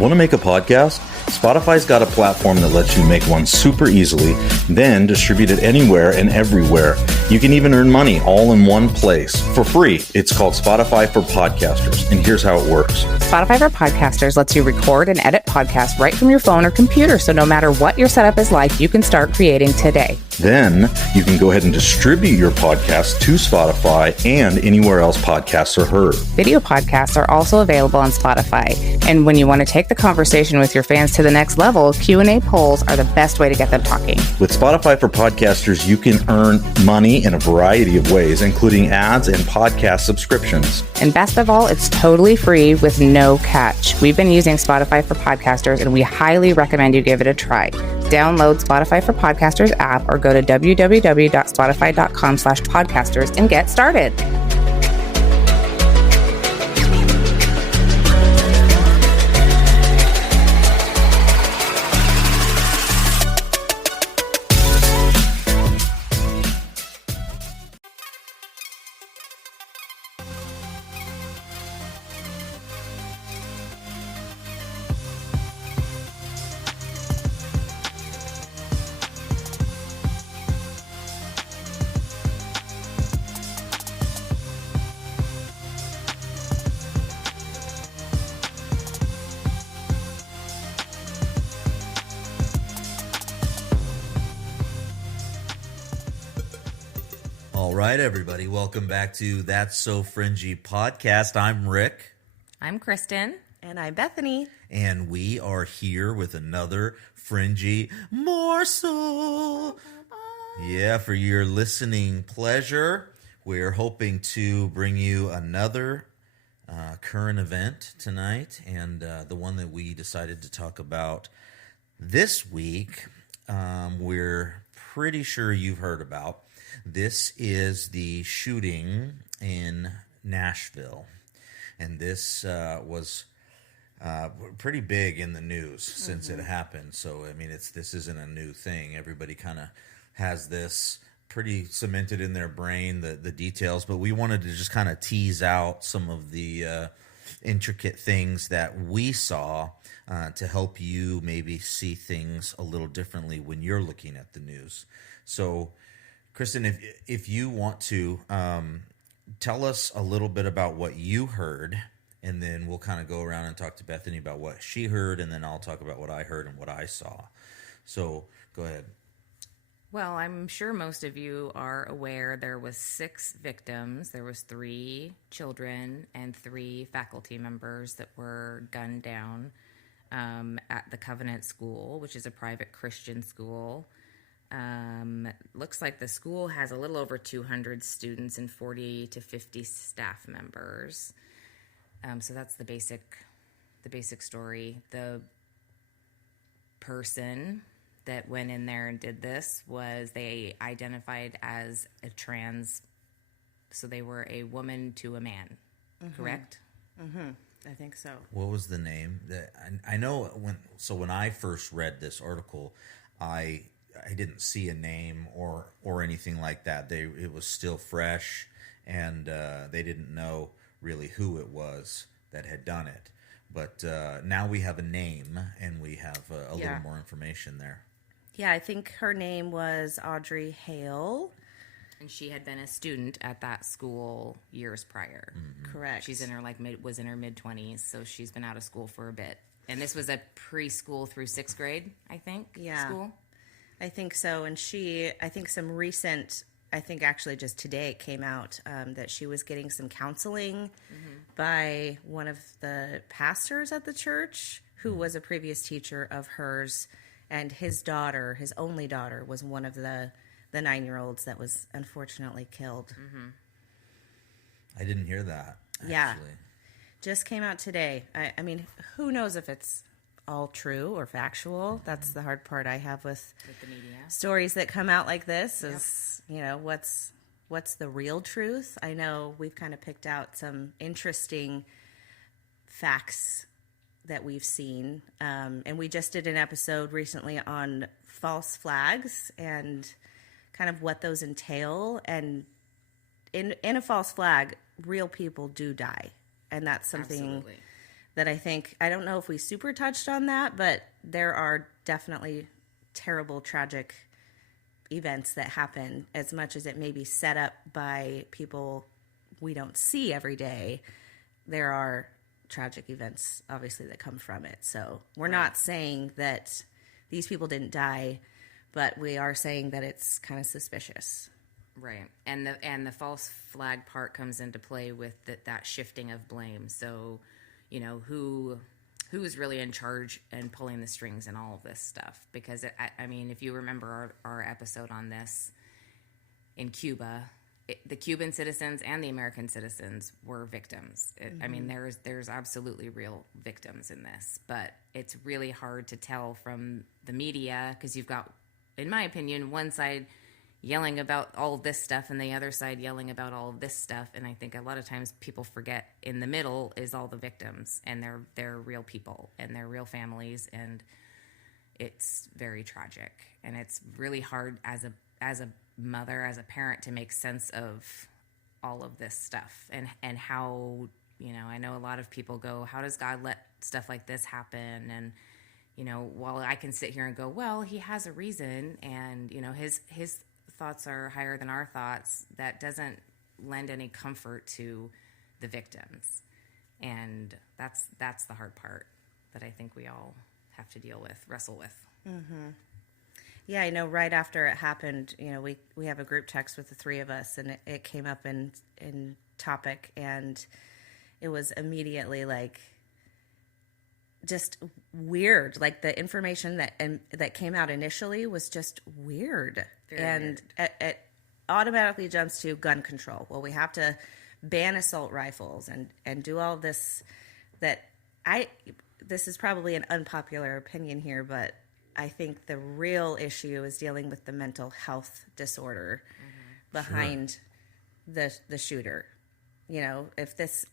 Want to make a podcast? Spotify's got a platform that lets you make one super easily, then distribute it anywhere and everywhere. You can even earn money all in one place for free. It's called Spotify for Podcasters, and here's how it works. Spotify for Podcasters lets you record and edit podcasts right from your phone or computer, so no matter what your setup is like, you can start creating today. Then you can go ahead and distribute your podcast to Spotify and anywhere else podcasts are heard. Video podcasts are also available on Spotify. And when you want to take the conversation with your fans to the next level, Q&A polls are the best way to get them talking. With Spotify for Podcasters, you can earn money in a variety of ways, including ads and podcast subscriptions. And best of all, it's totally free with no catch. We've been using Spotify for Podcasters, and we highly recommend you give it a try. Download Spotify for Podcasters app or go to www.spotify.com/podcasters and get started. All right, everybody. Welcome back to That's So Fringy podcast. I'm Rick. I'm Kristen. And I'm Bethany. And we are here with another Fringy Morsel. Yeah, for your listening pleasure, we're hoping to bring you another current event tonight. And the one that we decided to talk about this week, we're pretty sure you've heard about. This is the shooting in Nashville, and this was pretty big in the news since it happened. So, I mean, this isn't a new thing. Everybody kind of has this pretty cemented in their brain, the details, but we wanted to just kind of tease out some of the intricate things that we saw to help you maybe see things a little differently when you're looking at the news. So, Kristen, if you want to tell us a little bit about what you heard, and then we'll kind of go around and talk to Bethany about what she heard, and then I'll talk about what I heard and what I saw. So go ahead. Well, I'm sure most of you are aware there was 6 victims. There was 3 children and 3 faculty members that were gunned down at the Covenant School, which is a private Christian school. Looks like the school has a little over 200 students and 40 to 50 staff members. So that's the basic story. The person that went in there and did this they identified as a trans, so they were a woman to a man, correct? Mm-hmm. I think so. What was the name? I know when I first read this article, I didn't see a name or anything like that. It was still fresh, and they didn't know really who it was that had done it. But now we have a name, and we have a little more information there. Yeah, I think her name was Audrey Hale. And she had been a student at that school years prior. Mm-hmm. Correct. She's in her was in her mid-20s, so she's been out of school for a bit. And this was a preschool through 6th grade, I think, school. I think so. And I think actually just today it came out that she was getting some counseling by one of the pastors at the church who was a previous teacher of hers. And his daughter, his only daughter, was one of the 9-year-olds that was unfortunately killed. Mm-hmm. I didn't hear that, actually. Yeah. Just came out today. I mean, who knows if it's all true or factual? That's the hard part I have with the media. Stories that come out like this is, what's the real truth? I know we've kind of picked out some interesting facts that we've seen. And we just did an episode recently on false flags and kind of what those entail. And in a false flag, real people do die. And that's something that I think, I don't know if we super touched on that, but there are definitely terrible, tragic events that happen. As much as it may be set up by people we don't see every day, there are tragic events, obviously, that come from it. So we're not saying that these people didn't die, but we are saying that it's kind of suspicious. Right. And the false flag part comes into play with that shifting of blame. So, who is really in charge and pulling the strings and all of this stuff? Because, I mean, if you remember our episode on this, in Cuba, the Cuban citizens and the American citizens were victims. I mean, there's absolutely real victims in this, but it's really hard to tell from the media because you've got, in my opinion, one side yelling about all of this stuff and the other side yelling about all of this stuff. And I think a lot of times people forget in the middle is all the victims, and they're real people and they're real families, and it's very tragic. And it's really hard as a mother, as a parent, to make sense of all of this stuff and how, I know a lot of people go, how does God let stuff like this happen? And, while I can sit here and go, well, he has a reason, and, his thoughts are higher than our thoughts, that doesn't lend any comfort to the victims. And that's the hard part that I think we all have to wrestle with. Mm-hmm. Yeah, I know right after it happened, we have a group text with the three of us, and it came up in topic, and it was immediately like just weird. Like the information that came out initially was just weird. Very and weird. It automatically jumps to gun control. Well, we have to ban assault rifles and do all this this is probably an unpopular opinion here, but I think the real issue is dealing with the mental health disorder behind the shooter. If this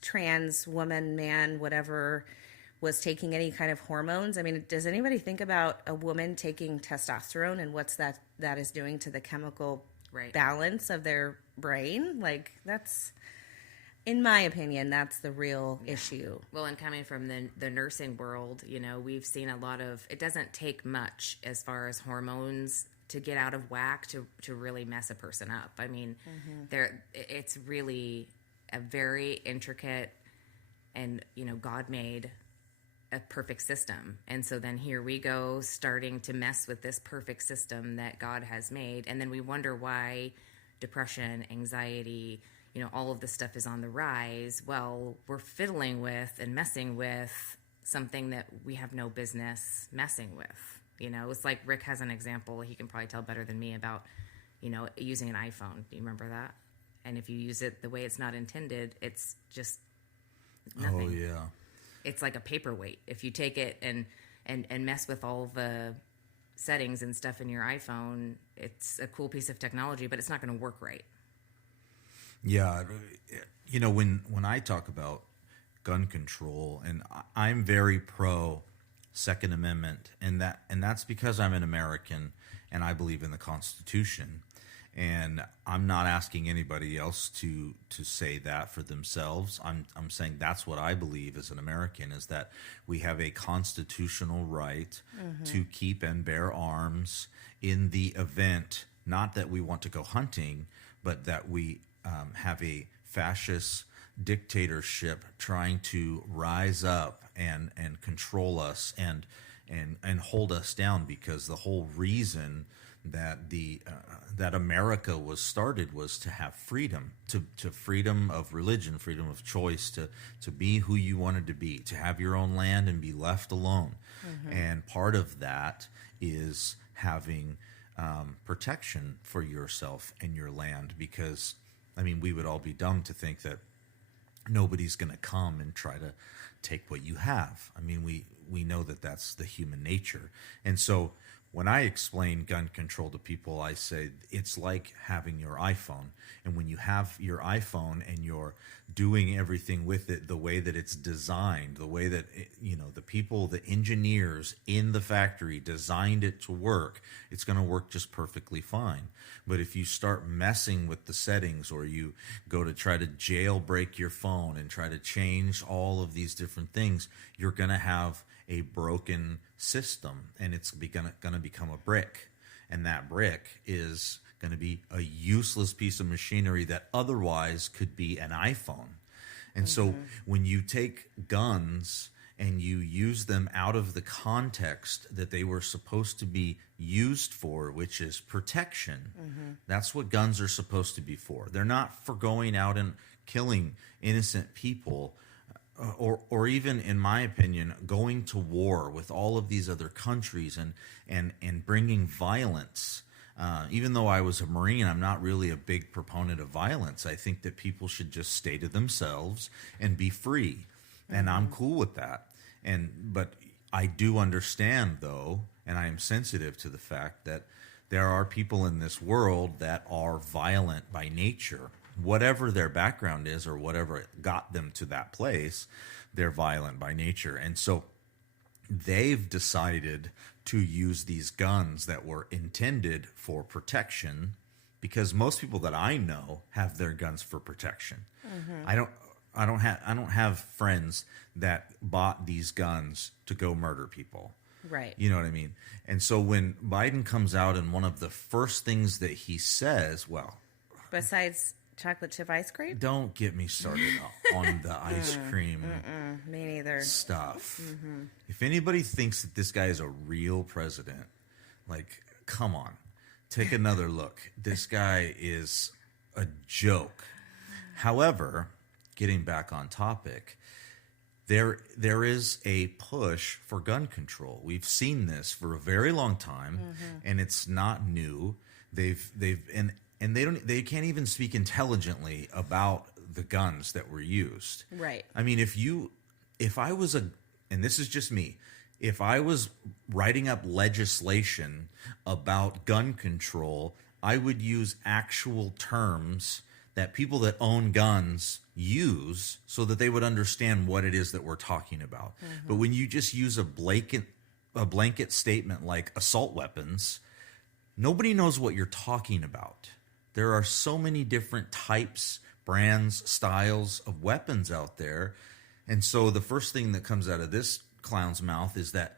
trans woman, man, whatever, was taking any kind of hormones, I mean, does anybody think about a woman taking testosterone and what's that is doing to the chemical balance of their brain? Like, that's, in my opinion, that's the real issue. Well, and coming from the nursing world, we've seen a lot of, it doesn't take much as far as hormones to get out of whack to really mess a person up. I mean, it's really a very intricate and, God made a perfect system. And so then here we go starting to mess with this perfect system that God has made. And then we wonder why depression, anxiety, all of this stuff is on the rise. Well, we're fiddling with and messing with something that we have no business messing with. It's like Rick has an example. He can probably tell better than me about, using an iPhone. Do you remember that? And if you use it the way it's not intended, it's just nothing. Oh, yeah. It's like a paperweight. If you take it and mess with all the settings and stuff in your iPhone, it's a cool piece of technology, but it's not going to work right. Yeah, when I talk about gun control, and I'm very pro Second Amendment, and that's because I'm an American and I believe in the Constitution, and I'm not asking anybody else to say that for themselves. I'm saying that's what I believe as an American, is that we have a constitutional right to keep and bear arms in the event, not that we want to go hunting, but that we have a fascist dictatorship trying to rise up and control us and hold us down, because the whole reason that that America was started was to have freedom, to freedom of religion, freedom of choice, to be who you wanted to be, to have your own land and be left alone. And part of that is having protection for yourself and your land, because I mean, we would all be dumb to think that nobody's going to come and try to take what you have. I mean, we know that that's the human nature. And so when I explain gun control to people, I say it's like having your iPhone. And when you have your iPhone and you're doing everything with it the way that it's designed, the way that, the people, the engineers in the factory designed it to work, it's going to work just perfectly fine. But if you start messing with the settings, or you go to try to jailbreak your phone and try to change all of these different things, you're going to have a broken system, and it's going to become a brick. And that brick is going to be a useless piece of machinery that otherwise could be an iPhone. And so when you take guns and you use them out of the context that they were supposed to be used for, which is protection, that's what guns are supposed to be for. They're not for going out and killing innocent people, or even, in my opinion, going to war with all of these other countries and bringing violence. Even though I was a Marine, I'm not really a big proponent of violence. I think that people should just stay to themselves and be free. And I'm cool with that. But I do understand, though, and I am sensitive to the fact that there are people in this world that are violent by nature. Whatever their background is, or whatever got them to that place, they're violent by nature. And so they've decided to use these guns that were intended for protection, because most people that I know have their guns for protection. I don't have friends that bought these guns to go murder people. Right. You know what I mean? And so when Biden comes out, and one of the first things that he says, besides chocolate chip ice cream? Don't get me started on the ice cream Me neither. stuff. If anybody thinks that this guy is a real president, come on, take another look. This guy is a joke. However, getting back on topic, there is a push for gun control. We've seen this for a very long time, and it's not new. And they can't even speak intelligently about the guns that were used. Right. I mean, if I was and this is just me, if I was writing up legislation about gun control, I would use actual terms that people that own guns use, so that they would understand what it is that we're talking about. But when you just use a blanket statement like assault weapons, nobody knows what you're talking about. There are so many different types, brands, styles of weapons out there. And so the first thing that comes out of this clown's mouth is that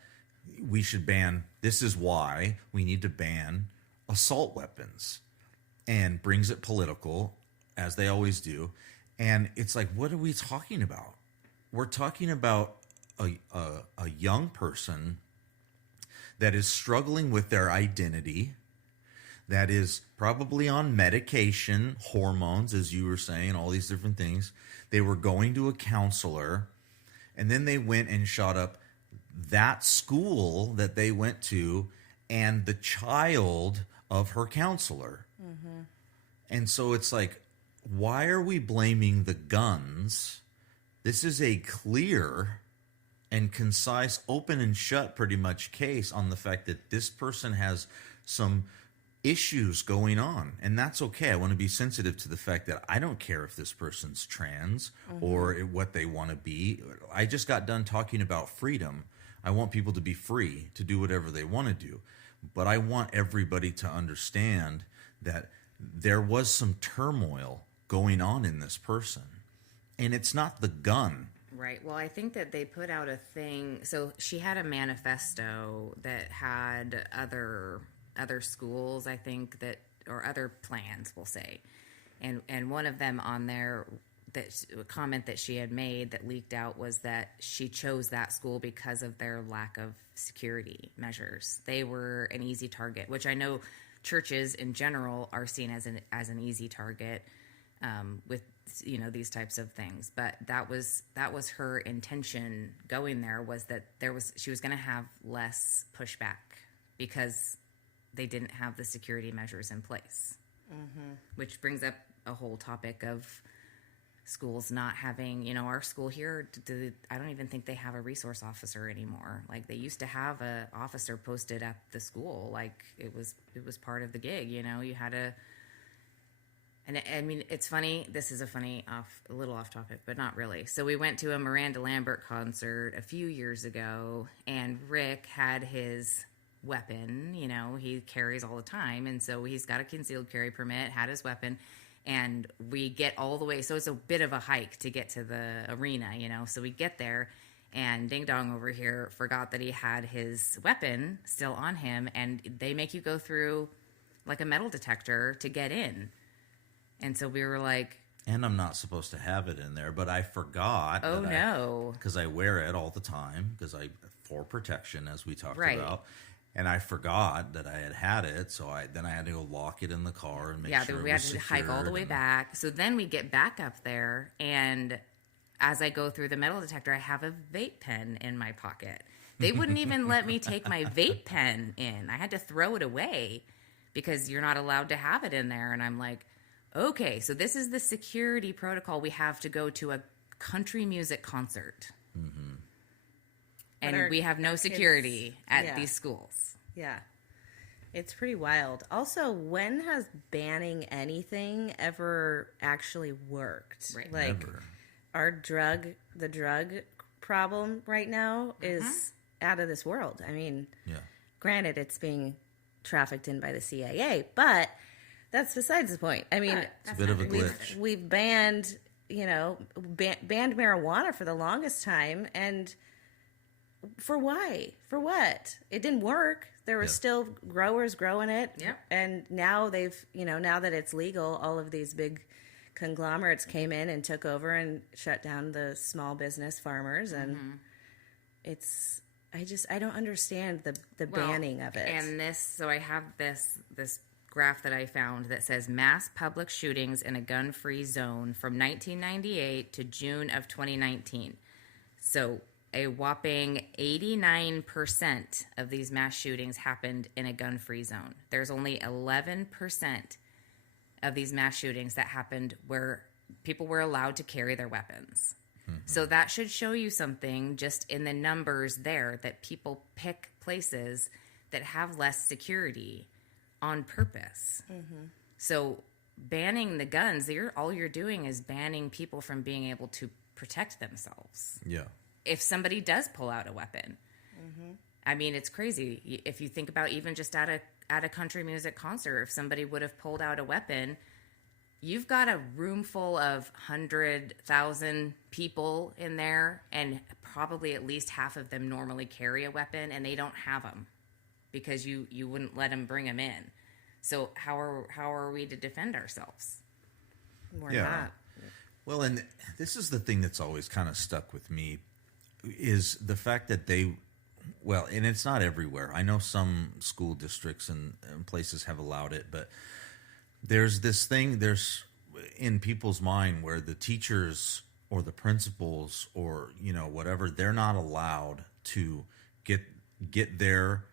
we should ban, this is why we need to ban assault weapons, and brings it political, as they always do. And it's like, what are we talking about? We're talking about a young person that is struggling with their identity, that is probably on medication, hormones, as you were saying, all these different things. They were going to a counselor, and then they went and shot up that school that they went to and the child of her counselor. And so it's like, why are we blaming the guns? This is a clear and concise, open and shut pretty much case on the fact that this person has some issues going on, and that's okay. I want to be sensitive to the fact that I don't care if this person's trans or what they want to be. I just got done talking about freedom. I want people to be free to do whatever they want to do, but I want everybody to understand that there was some turmoil going on in this person, and it's not the gun. Right. Well, I think that they put out a thing. So she had a manifesto that had other schools, I think, that, or other plans, we'll say. And one of them on there, that a comment that she had made that leaked out, was that she chose that school because of their lack of security measures. They were an easy target, which I know churches in general are seen as an easy target with these types of things. But that was her intention going there, was that she was going to have less pushback because they didn't have the security measures in place. Which brings up a whole topic of schools not having, our school here, I don't even think they have a resource officer anymore. Like, they used to have a officer posted at the school. Like, it was part of the gig, you had to. And I mean, it's funny. This is a little off topic, but not really. So we went to a Miranda Lambert concert a few years ago, and Rick had his weapon. He carries all the time, and so he's got a concealed carry permit, had his weapon, and we get all the way. So it's a bit of a hike to get to the arena, So we get there, and Ding Dong over here forgot that he had his weapon still on him, and they make you go through like a metal detector to get in. And so we were like... And I'm not supposed to have it in there, but I forgot. Oh, no. Because I wear it all the time, for protection, as we talked Right. about. And I forgot that I had it, so then I had to go lock it in the car and make sure we it had was to hike all the way back. So then we get back up there, and as I go through the metal detector, I have a vape pen in my pocket. They wouldn't even let me take my vape pen in. I had to throw it away because you're not allowed to have it in there. And I'm like... Okay, so this is the security protocol we have to go to a country music concert. Mm-hmm. And we have no security at these schools. Yeah. It's pretty wild. Also, when has banning anything ever actually worked? Right. Like, Never. the drug problem right now is out of this world. I mean, granted, it's being trafficked in by the CIA, but... That's besides the point. I mean, it's a bit of a glitch. We've banned, banned marijuana for the longest time. And for why? For what? It didn't work. There were still growers growing it. Yep. And now now that it's legal, all of these big conglomerates came in and took over and shut down the small business farmers. And I don't understand the banning of it. And so I have this graph that I found that says mass public shootings in a gun-free zone from 1998 to June of 2019. So a whopping 89% of these mass shootings happened in a gun-free zone. There's only 11% of these mass shootings that happened where people were allowed to carry their weapons. Mm-hmm. So that should show you something just in the numbers there, that people pick places that have less security on purpose. Mm-hmm. So banning the guns, all you're doing is banning people from being able to protect themselves. Yeah. If somebody does pull out a weapon. Mm-hmm. I mean, it's crazy. If you think about even just at a country music concert, if somebody would have pulled out a weapon, you've got a room full of 100,000 people in there, and probably at least half of them normally carry a weapon, and they don't have them because you wouldn't let them bring them in. So how are we to defend ourselves? We're not. Well, and this is the thing that's always kind of stuck with me, is the fact that and it's not everywhere. I know some school districts and places have allowed it, but there's this thing, in people's mind where the teachers or the principals or, whatever, they're not allowed to get their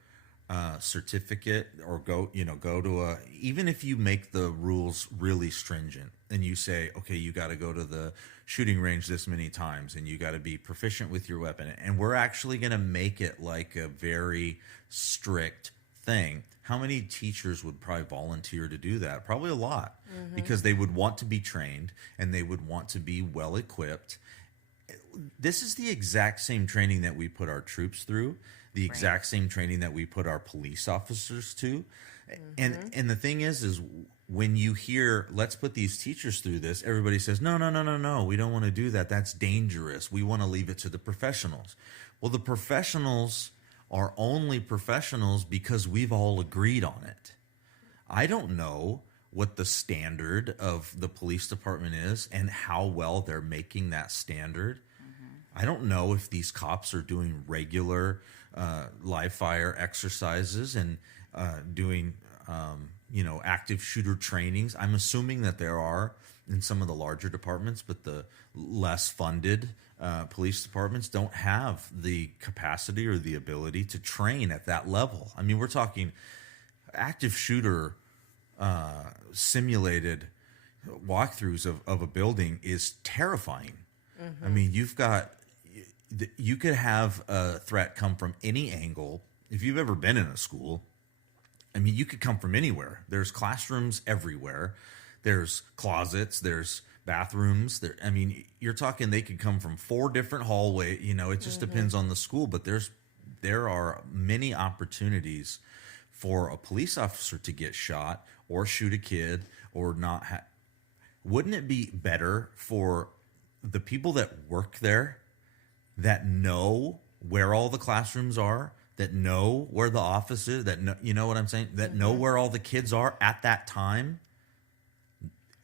certificate or go to even if you make the rules really stringent and you say, okay, you got to go to the shooting range this many times and you got to be proficient with your weapon, and we're actually going to make it like a very strict thing. How many teachers would probably volunteer to do that? Probably a lot, because they would want to be trained and they would want to be well equipped. This is the exact same training that we put our troops through, the exact same training that we put our police officers to. And the thing is when you hear, let's put these teachers through this, everybody says, no, we don't want to do that. That's dangerous. We want to leave it to the professionals. Well, the professionals are only professionals because we've all agreed on it. I don't know what the standard of the police department is and how well they're making that standard. I don't know if these cops are doing regular live fire exercises and doing active shooter trainings. I'm assuming that there are in some of the larger departments, but the less funded police departments don't have the capacity or the ability to train at that level. I mean, we're talking active shooter simulated walkthroughs of a building is terrifying. I mean, you could have a threat come from any angle. If you've ever been in a school, I mean, you could come from anywhere. There's classrooms everywhere. There's closets. There's bathrooms. I mean, you're talking they could come from 4 different hallways. You know, it just depends on the school. But there are many opportunities for a police officer to get shot or shoot a kid or not. Wouldn't it be better for the people that work there, that know where all the classrooms are, that know where the office is, that know, you know what I'm saying, that know where all the kids are at that time?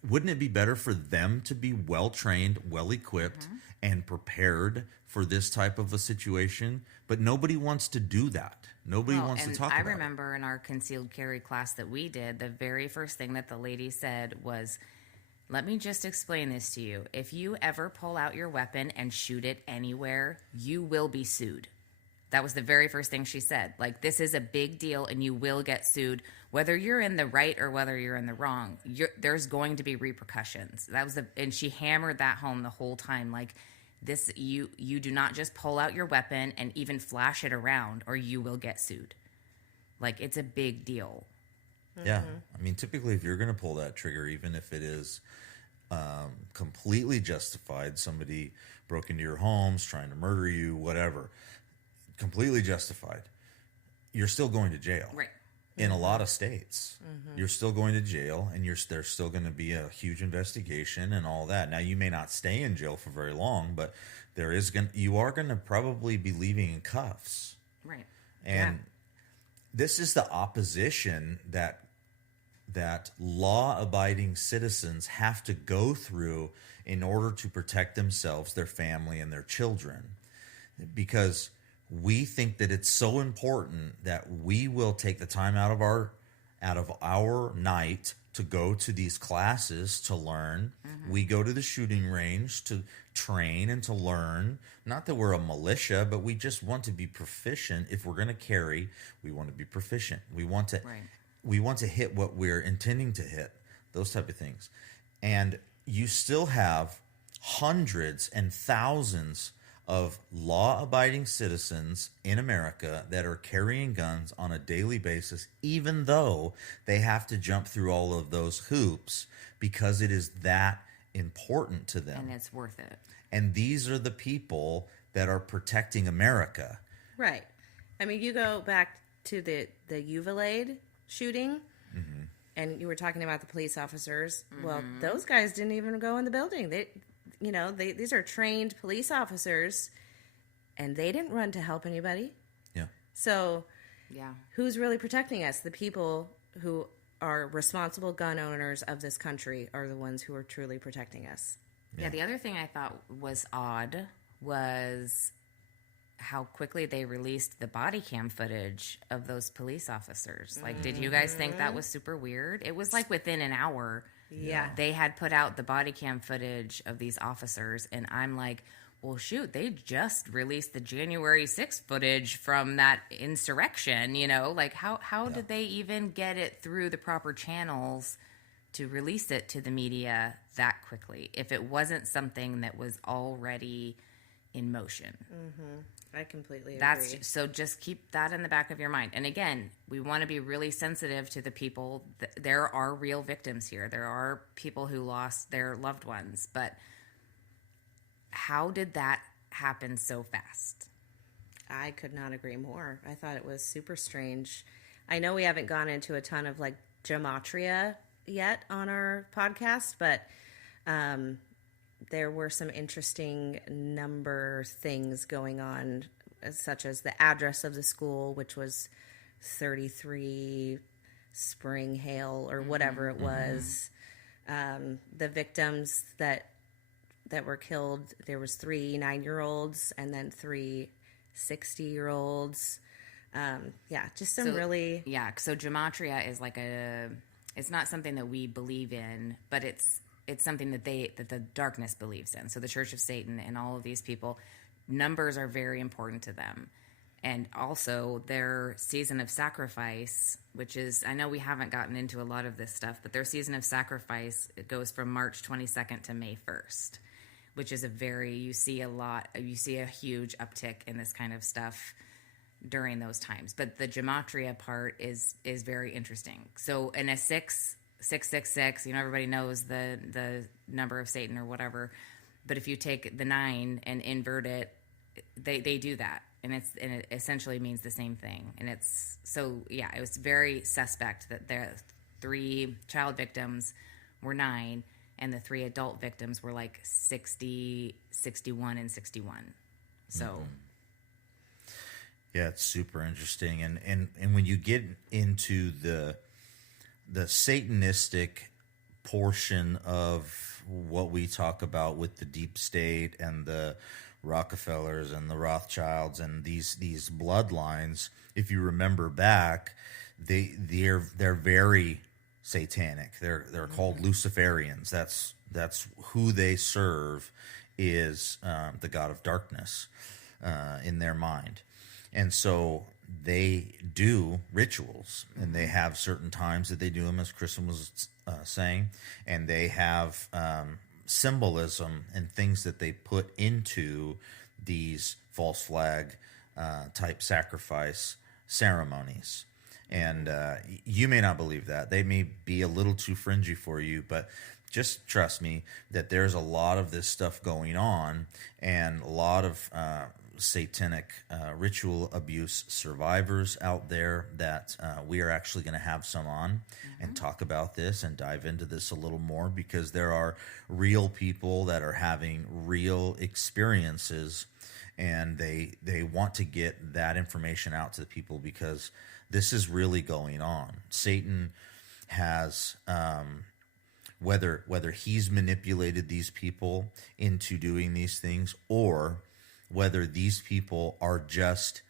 Wouldn't it be better for them to be well trained, well equipped, and prepared for this type of a situation? But nobody wants to do that. Nobody wants to talk about it. I remember in our concealed carry class that we did, the very first thing that the lady said was, let me just explain this to you. If you ever pull out your weapon and shoot it anywhere, you will be sued. That was the very first thing she said. Like, this is a big deal and you will get sued, whether you're in the right or whether you're in the wrong. There's going to be repercussions. And she hammered that home the whole time. Like, this, you do not just pull out your weapon and even flash it around or you will get sued. Like, it's a big deal. Yeah. I mean, typically if you're going to pull that trigger, even if it is completely justified, somebody broke into your homes, trying to murder you, whatever, completely justified, you're still going to jail. Right. In a lot of states, you're still going to jail, and there's still going to be a huge investigation and all that. Now, you may not stay in jail for very long, but you are going to probably be leaving in cuffs. Right. And this is the opposition that law-abiding citizens have to go through in order to protect themselves, their family, and their children. Because we think that it's so important that we will take the time out of our night to go to these classes to learn. We go to the shooting range to train and to learn. Not that we're a militia, but we just want to be proficient. If we're going to carry, we want to be proficient. We want to hit what we're intending to hit, those type of things. And you still have hundreds and thousands of law-abiding citizens in America that are carrying guns on a daily basis, even though they have to jump through all of those hoops because it is that important to them. And it's worth it. And these are the people that are protecting America. Right. I mean, you go back to the Uvalde shooting, and you were talking about the police officers. Well, those guys didn't even go in the building. These are trained police officers, and they didn't run to help anybody. Yeah. So, Yeah. who's really protecting us? The people who are responsible gun owners of this country are the ones who are truly protecting us. Yeah, the other thing I thought was odd was how quickly they released the body cam footage of those police officers. Like, did you guys think that was super weird? It was like within an hour. Yeah. They had put out the body cam footage of these officers, and I'm like, well, shoot, they just released the January 6th footage from that insurrection, Like, how did they even get it through the proper channels to release it to the media that quickly if it wasn't something that was already in motion? I completely agree. So just keep that in the back of your mind. And again, we want to be really sensitive to the people. There are real victims here. There are people who lost their loved ones. But how did that happen so fast? I could not agree more. I thought it was super strange. I know we haven't gone into a ton of gematria yet on our podcast, but there were some interesting number things going on, such as the address of the school, which was 33 Spring Hale or whatever it was. The victims that were killed, there was 3 9-year-olds and then 3 60-year-olds. Just some really... Yeah, so gematria is it's not something that we believe in, but it's something that the darkness believes in. So the Church of Satan and all of these people, numbers are very important to them. And also their season of sacrifice, which is, I know we haven't gotten into a lot of this stuff, but their season of sacrifice, it goes from March 22nd to May 1st, which is you see a huge uptick in this kind of stuff during those times. But the gematria part is very interesting. So in a 666, everybody knows the number of Satan or whatever. But if you take the 9 and invert it, they do that. And it essentially means the same thing. And it was very suspect that the 3 child victims were 9 and the 3 adult victims were like 60, 61, and 61. So yeah, it's super interesting. And when you get into the Satanistic portion of what we talk about with the deep state and the Rockefellers and the Rothschilds and these bloodlines, if you remember back, they're very satanic. They're called Luciferians. That's who they serve, is the god of darkness in their mind. And so they do rituals, and they have certain times that they do them, as Kristen was saying, and they have symbolism and things that they put into these false flag type sacrifice ceremonies. And you may not believe that. They may be a little too fringy for you, but just trust me that there's a lot of this stuff going on, and a lot of satanic ritual abuse survivors out there that we are actually going to have some on and talk about this and dive into this a little more, because there are real people that are having real experiences, and they want to get that information out to the people, because this is really going on. Satan has whether he's manipulated these people into doing these things, or whether these people are just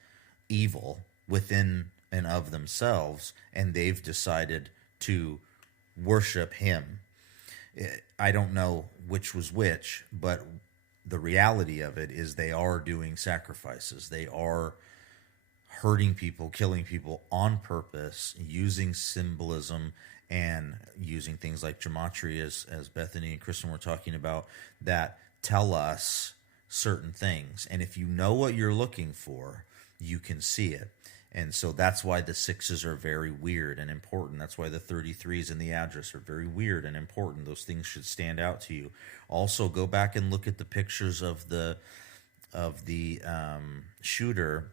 evil within and of themselves, and they've decided to worship him. I don't know which was which, but the reality of it is they are doing sacrifices. They are hurting people, killing people on purpose, using symbolism and using things like gematria, as Bethany and Kristen were talking about, that tell us certain things. And if you know what you're looking for, you can see it. And so that's why the 6s are very weird and important. That's why the 33s and the address are very weird and important. Those things should stand out to you. Also, go back and look at the pictures of the shooter,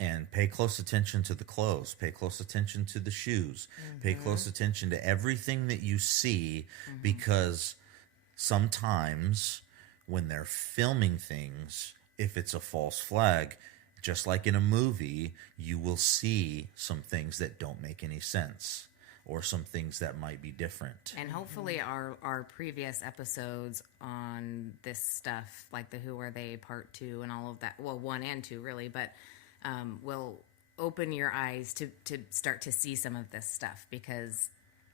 and pay close attention to the clothes. Pay close attention to the shoes. Pay close attention to everything that you see, because sometimes when they're filming things, if it's a false flag, just like in a movie, you will see some things that don't make any sense, or some things that might be different. And hopefully our previous episodes on this stuff, like the Who Are They Part 2 and all of that, well, 1 and 2 really, but will open your eyes to start to see some of this stuff, because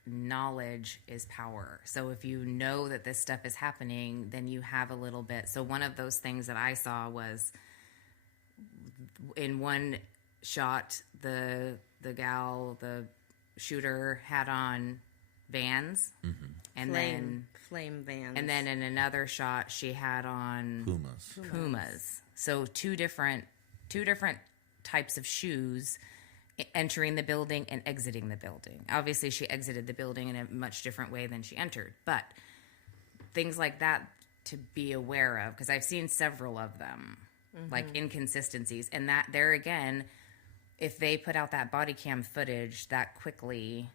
knowledge is power. So if you know that this stuff is happening, then you have a little bit. So one of those things that I saw was, in one shot, the shooter had on Vans, and then flame Vans, and then in another shot she had on Pumas. So two different types of shoes, entering the building and exiting the building. Obviously, she exited the building in a much different way than she entered, but things like that to be aware of, because I've seen several of them, like inconsistencies, and that there again, if they put out that body cam footage that quickly,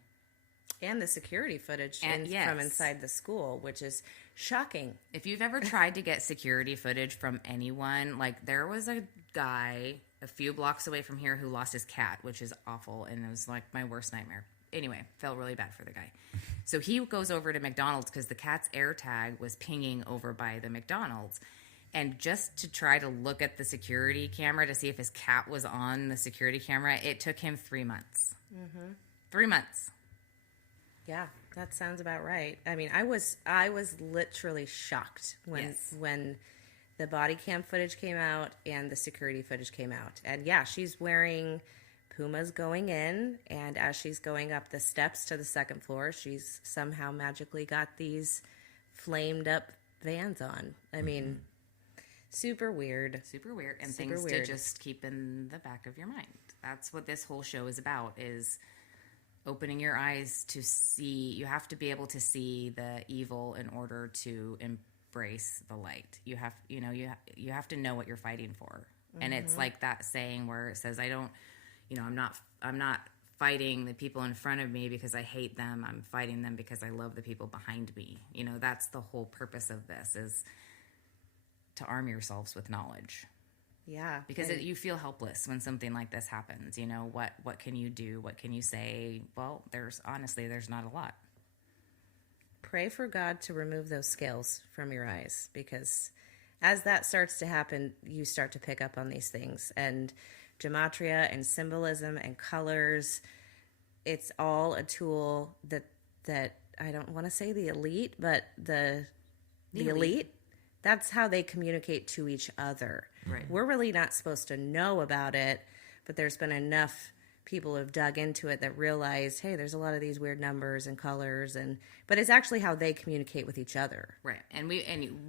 and the security footage yes, from inside the school, which is shocking. If you've ever tried to get security footage from anyone, like there was a guy a few blocks away from here who lost his cat, which is awful, and it was like my worst nightmare. Anyway, felt really bad for the guy. So he goes over to McDonald's because the cat's air tag was pinging over by the McDonald's. And just to try to look at the security camera to see if his cat was on the security camera, it took him 3 months. 3 months. Yeah, that sounds about right. I mean, I was literally shocked when the body cam footage came out and the security footage came out. And yeah, she's wearing Pumas going in, and as she's going up the steps to the second floor, she's somehow magically got these flamed up Vans on. I mean, super weird. Super weird. And Super things weird. to just keep in the back of your mind. That's what this whole show is about, is opening your eyes to see. You have to be able to see the evil in order to embrace the light. You have to know what you're fighting for. And it's like that saying where it says, I'm not fighting the people in front of me because I hate them. I'm fighting them because I love the people behind me. That's the whole purpose of this, is to arm yourselves with knowledge. Yeah. Because and you feel helpless when something like this happens. What can you do? What can you say? Well, there's not a lot. pray for God to remove those scales from your eyes, because as that starts to happen, you start to pick up on these things. And gematria and symbolism and colors, it's all a tool that I don't want to say the elite, but the elite, that's how they communicate to each other. Right. We're really not supposed to know about it, but there's been enough people who have dug into it that realize, hey, there's a lot of these weird numbers and colors, but it's actually how they communicate with each other. Right. And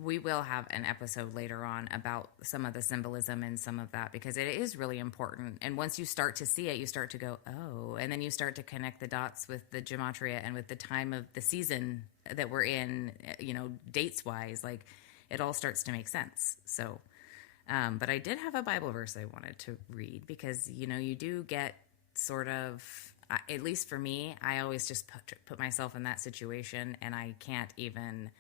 we will have an episode later on about some of the symbolism and some of that, because it is really important. And once you start to see it, you start to go, oh, and then you start to connect the dots with the gematria and with the time of the season that we're in, dates wise, like it all starts to make sense. So, but I did have a Bible verse I wanted to read, because, you do get sort of, at least for me, I always just put myself in that situation, and I can't even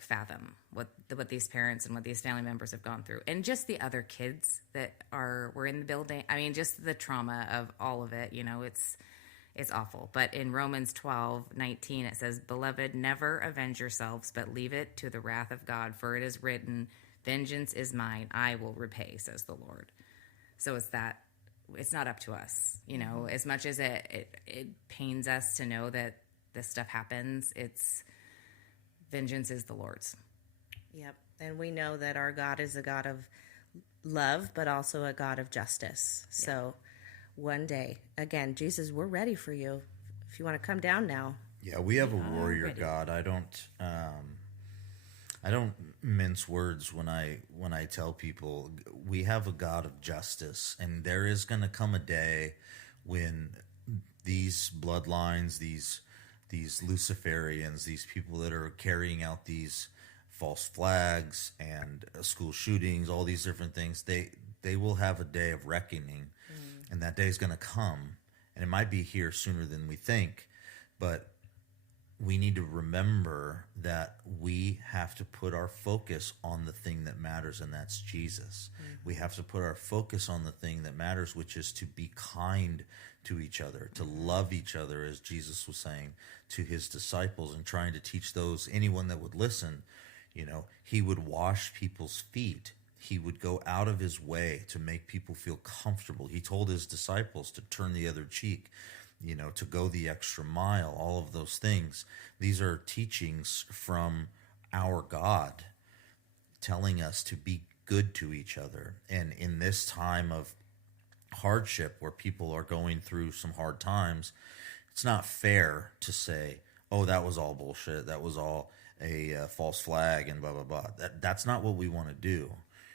fathom what these parents and what these family members have gone through, and just the other kids that were in the building. I mean, just the trauma of all of it. It's awful. But in Romans 12:19, it says, "Beloved, never avenge yourselves, but leave it to the wrath of God, for it is written, 'Vengeance is mine; I will repay,' says the Lord." So it's not up to us, as much as it pains us to know that this stuff happens. Vengeance is the Lord's. Yep. And we know that our God is a God of love, but also a God of justice. Yeah. So one day, again, Jesus, we're ready for you. If you want to come down now. Yeah, we have a warrior God. I don't mince words when I tell people we have a God of justice, and there is going to come a day when these bloodlines, these Luciferians, these people that are carrying out these false flags and school shootings, all these different things, they will have a day of reckoning, and that day is going to come, and it might be here sooner than we think, but we need to remember that we have to put our focus on the thing that matters, and that's Jesus. Mm-hmm. We have to put our focus on the thing that matters, which is to be kind to each other, to love each other, as Jesus was saying to his disciples and trying to teach anyone that would listen. He would wash people's feet. He would go out of his way to make people feel comfortable. He told his disciples to turn the other cheek, to go the extra mile, all of those things. These are teachings from our God telling us to be good to each other. And in this time of hardship where people are going through some hard times, it's not fair to say, oh, that was all bullshit. That was all a false flag and blah, blah, blah. That's not what we want to do.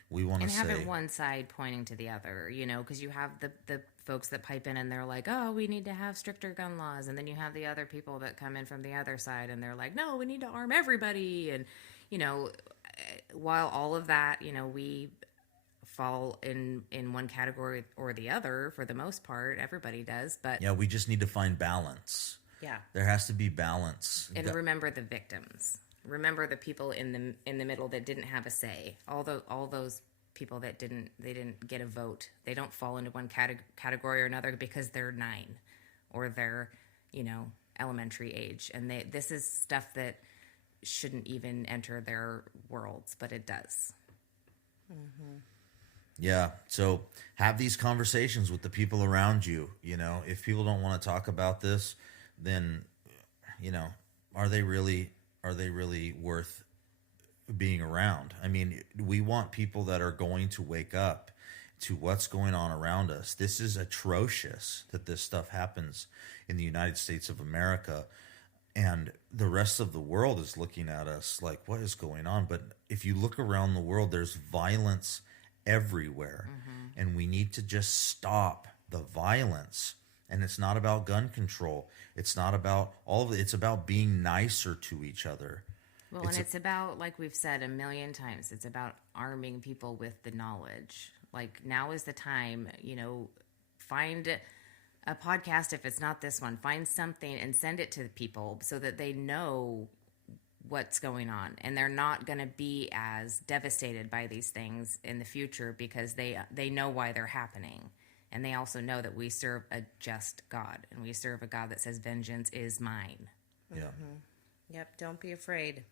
We want to say... And have it one side pointing to the other, because you have the folks that pipe in and they're like, oh, we need to have stricter gun laws. And then you have the other people that come in from the other side and they're like, no, we need to arm everybody. And, while all of that, we fall in one category or the other for the most part. Everybody does. But yeah, we just need to find balance. Yeah. There has to be balance. And remember the victims. Remember the people in the middle that didn't have a say. All those people that didn't get a vote. They don't fall into one category or another because they're 9 or they're elementary age. And this is stuff that shouldn't even enter their worlds, but it does. Mm-hmm. Yeah. So have these conversations with the people around you. If people don't want to talk about this, then are they really worth being around. I mean, we want people that are going to wake up to what's going on around us. This is atrocious that this stuff happens in the United States of America, and the rest of the world is looking at us like, what is going on? But if you look around the world, there's violence everywhere, and we need to just stop the violence. And it's not about gun control. It's not about all of it. It's about being nicer to each other. Well, and it's about, like we've said a million times, it's about arming people with the knowledge. Like, now is the time, find a podcast, if it's not this one, find something and send it to people so that they know what's going on. And they're not going to be as devastated by these things in the future because they know why they're happening. And they also know that we serve a just God, and we serve a God that says, vengeance is mine. Yeah. Yep, don't be afraid.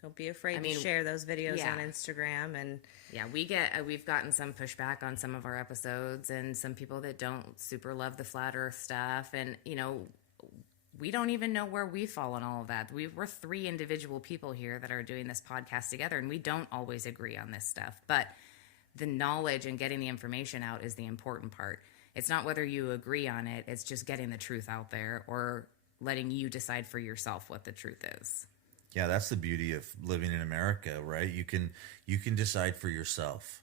Don't be afraid to share those videos on Instagram. And yeah, we've gotten some pushback on some of our episodes, and some people that don't super love the flat earth stuff. And, we don't even know where we fall on all of that. We're 3 individual people here that are doing this podcast together, and we don't always agree on this stuff. But the knowledge and getting the information out is the important part. It's not whether you agree on it. It's just getting the truth out there, or letting you decide for yourself what the truth is. Yeah, that's the beauty of living in America, right? You can decide for yourself.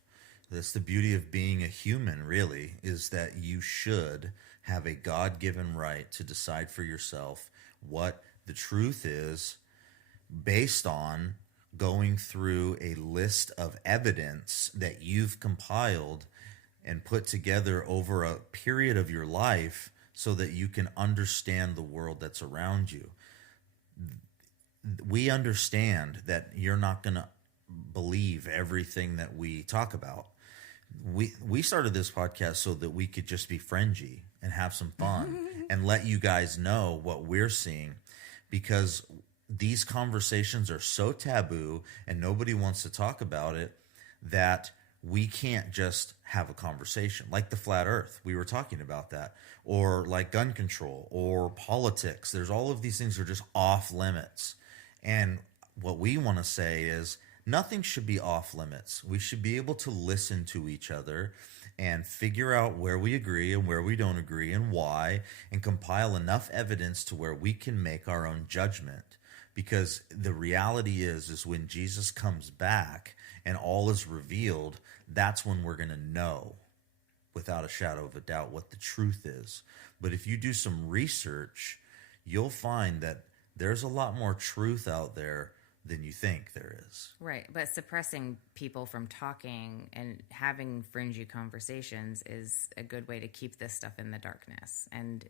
That's the beauty of being a human, really, is that you should have a God-given right to decide for yourself what the truth is, based on going through a list of evidence that you've compiled and put together over a period of your life so that you can understand the world that's around you. We understand that you're not going to believe everything that we talk about. We started this podcast so that we could just be fringy and have some fun and let you guys know what we're seeing, because these conversations are so taboo and nobody wants to talk about it that we can't just have a conversation. Like the flat earth, we were talking about that, or like gun control or politics. There's all of these things that are just off limits. And what we want to say is nothing should be off limits. We should be able to listen to each other and figure out where we agree and where we don't agree and why, and compile enough evidence to where we can make our own judgment. Because the reality is when Jesus comes back and all is revealed, that's when we're going to know without a shadow of a doubt what the truth is. But if you do some research, you'll find that there's a lot more truth out there than you think there is. Right, but suppressing people from talking and having fringy conversations is a good way to keep this stuff in the darkness. And,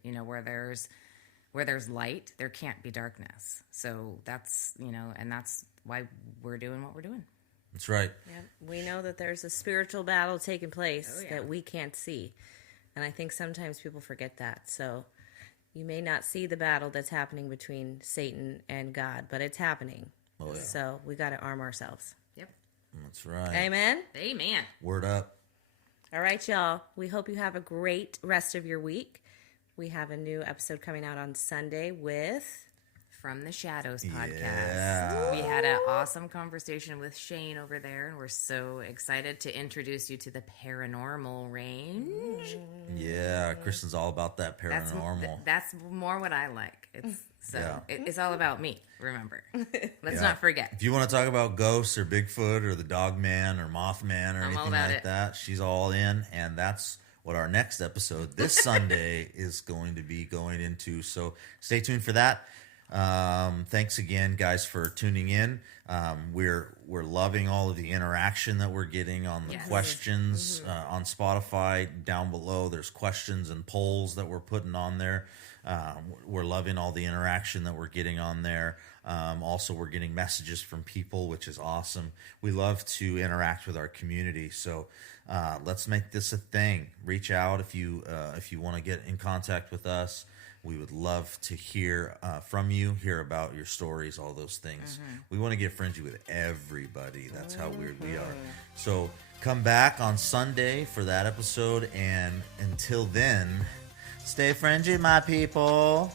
where there's light, there can't be darkness. So that's, and that's why we're doing what we're doing. That's right. yeah, we know that there's a spiritual battle taking place that we can't see. And I think sometimes people forget that. So you may not see the battle that's happening between Satan and God, but it's happening. Oh, yeah. So we got to arm ourselves. Yep. That's right. Amen? Amen. Word up. All right, y'all. We hope you have a great rest of your week. We have a new episode coming out on Sunday with From the Shadows podcast. Yeah. We had an awesome conversation with Shane over there, and we're so excited to introduce you to the paranormal range. Yeah, Kristen's all about that paranormal. That's more what I like. It's all about me, remember. Let's not forget. If you want to talk about ghosts or Bigfoot or the Dogman or Mothman or anything like that, she's all in, and that's what our next episode this Sunday is going to be going into. So stay tuned for that. Thanks again, guys, for tuning in. We're loving all of the interaction that we're getting on the questions on Spotify. Down below, there's questions and polls that we're putting on there. We're loving all the interaction that we're getting on there. Also, we're getting messages from people, which is awesome. We love to interact with our community, so let's make this a thing. Reach out if you want to get in contact with us. We would love to hear from you, hear about your stories, all those things. We want to get fringy with everybody. That's how weird we are. So come back on Sunday for that episode, and until then, stay fringy, my people.